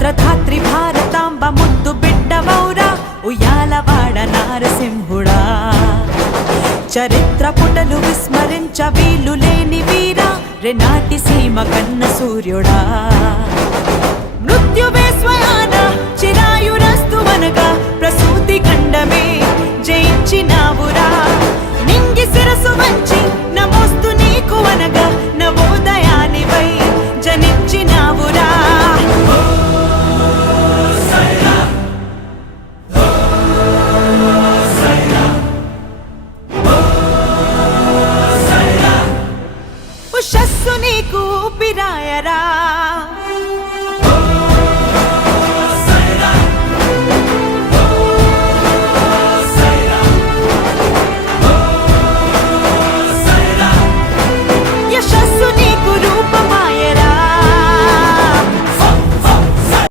క్షేత్రధాత్రి భారతాంబ ముద్దు బిడ్డవౌరా ఉయ్యాలవాడ నారసింహుడా చరిత్ర పుటలు విస్మరించ వీలు లేని వీరా రెనాటి సీమ కన్న సూర్యుడా